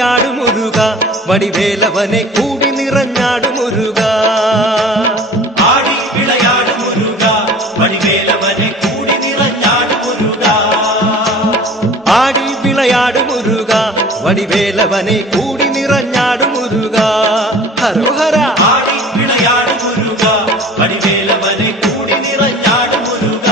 വിളയാടു മുരുക വടിവേലവനെ കൂടി നിറഞ്ഞാടു മുരുക. ആടി വിളയാടു മുരുക വടിവേലവനെ കൂടി നിറഞ്ഞാടു മുരുക. ആടി വിളയാടു മുരുക വടിവേലവനെ കൂടി നിറഞ്ഞാടു മുരുക. ഹരോഹര. ആടി വിളയാടു മുരുക വടിവേലവനെ കൂടി നിറഞ്ഞാടു മുരുക.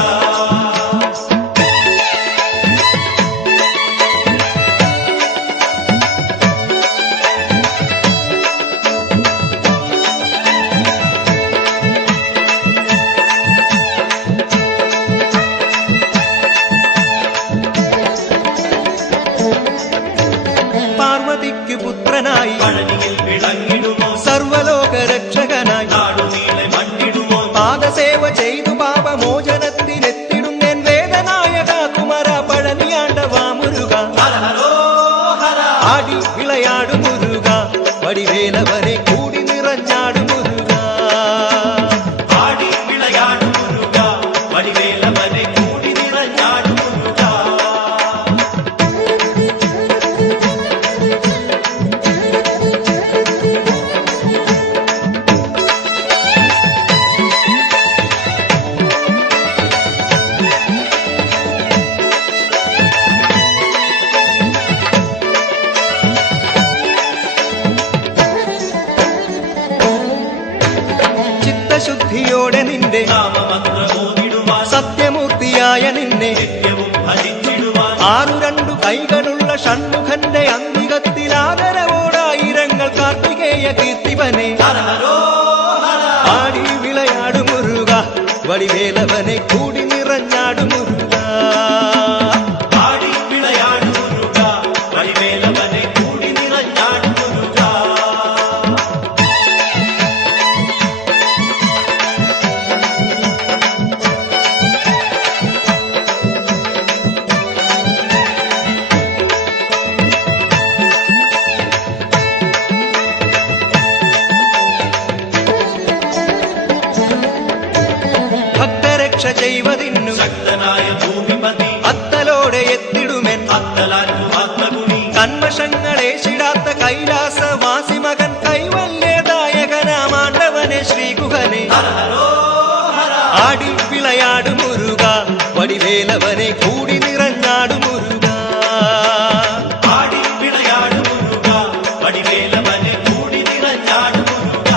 പാർവതിക്ക് പുത്രനായി പഴനിയിൽ വിളങ്ങിടുമോ സർവലോക രക്ഷകനായി നാടുനീളെ മണ്ണിടുമോ പാദസേവ ചെയ്തു പാപമോചനത്തിനെത്തിടുന്നേൻ വേദനായക കുമര പഴനിയാണ്ടവാ മുരുക. ആടി വിളയാടു മുരുക വടിവേലവനെ കൂടി നിറഞ്ഞാടു മുരുക. ആടി വിളയാടു മുരുക വടിവേലവനെ കൂടി നിറഞ്ഞാടു മുരുക. ചിത്തശുദ്ധിയോടെ നിന്റെ നാമമന്ത്രമോദിടുവാൻ സത്യമൂർത്തിയായ നിന്നെ നിത്യവും ഭജിച്ചിടുവാൻ ആറു രണ്ടു കൈകളുള്ള ഷൺമുഖന്റെ അന്തികത്തിൽ ആദരവോടായിരങ്ങൾ കാർത്തികേയ കീർത്തിവനെ. ആടി വിളയാടു മുരുക വടിവേലവനെ കൂടി നിറഞ്ഞാടു മുരുക. ആടി വിളയാടു മുരുക വടിവേലവനെ കൂടി നിറഞ്ഞാടു മുരുക. ഭക്തരക്ഷ ചെയ്വതിന്നു ശക്തനായ ഭൂമിപതി അത്തലോടെ എത്തിടുമെൻ അത്തലാറ്റുമാത്മഗുണി കന്മഷങ്ങളേശിടാത്ത കൈലാസവാസി മകൻ കൈവല്യദായകനാമാണ്ടവനെ ശ്രീഗുഹനെ. ആടി വിളയാടു മുരുക വടിവേലവനെ കൂടി നിറഞ്ഞാടു മുരുക. ആടി വിളയാടു മുരുക വടിവേലവനെ കൂടി നിറഞ്ഞാടു മുരുക.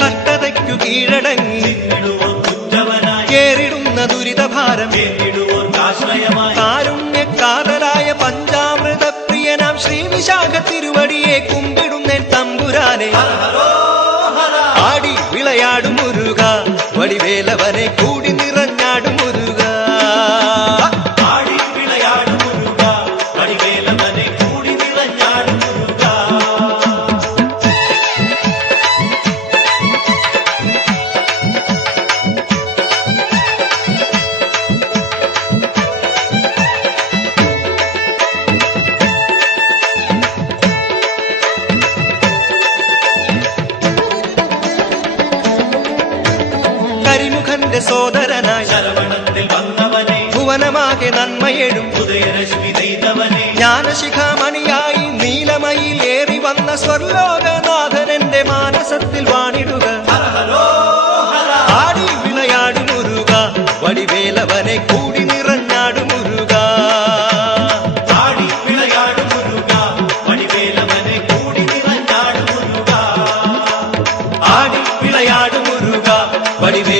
കഷ്ടതയ്ക്കു കീഴടങ്ങി നിന്നിടുവോർ കുറ്റവനായി കേറിടുന്ന ദുരിതഭാരം കേട്ടിടുവോർ ആശ്രയമായി കാരുണ്യക്കാതലായ പഞ്ചാമൃത പ്രിയനാം ശ്രീ വിശാഖ തിരുവടിയെ കുമ്പിടുന്നേൻ തമ്പുരാനെ. ആടി വിളയാടു മുരുക വടിവേലവനെ കൂടി നിറഞ്ഞാടു മുരുക. ആടി വിളയാടു മുരുക വടിവേലവനെ കൂടി നിറഞ്ഞാടു മുരുക. കരിമുഖന്റെ സോദരനായി ശരവണത്തിൽ വന്നവനെ ഭുവനമാകെ നന്മയേഴും ഉദയരശ്മി നെയ്തവനെ ജ്ഞാനശിഖാമണിയായി നീലമയിൽ ഏറി വന്ന സ്വർലോകനാഥനന്റെ മാനസത്തിൽ വാണിടുക. ആടി വിളയാടു മുരുക വടിവേലവനെ കൂടി നിറഞ്ഞാടു മുരുക. ആടി വിളയാടു മുരുക വടിവേലവനെ കൂടി നിറഞ്ഞാടു മുരുക. ആടി വിളയാടു മുരുക വടിവേലവനെ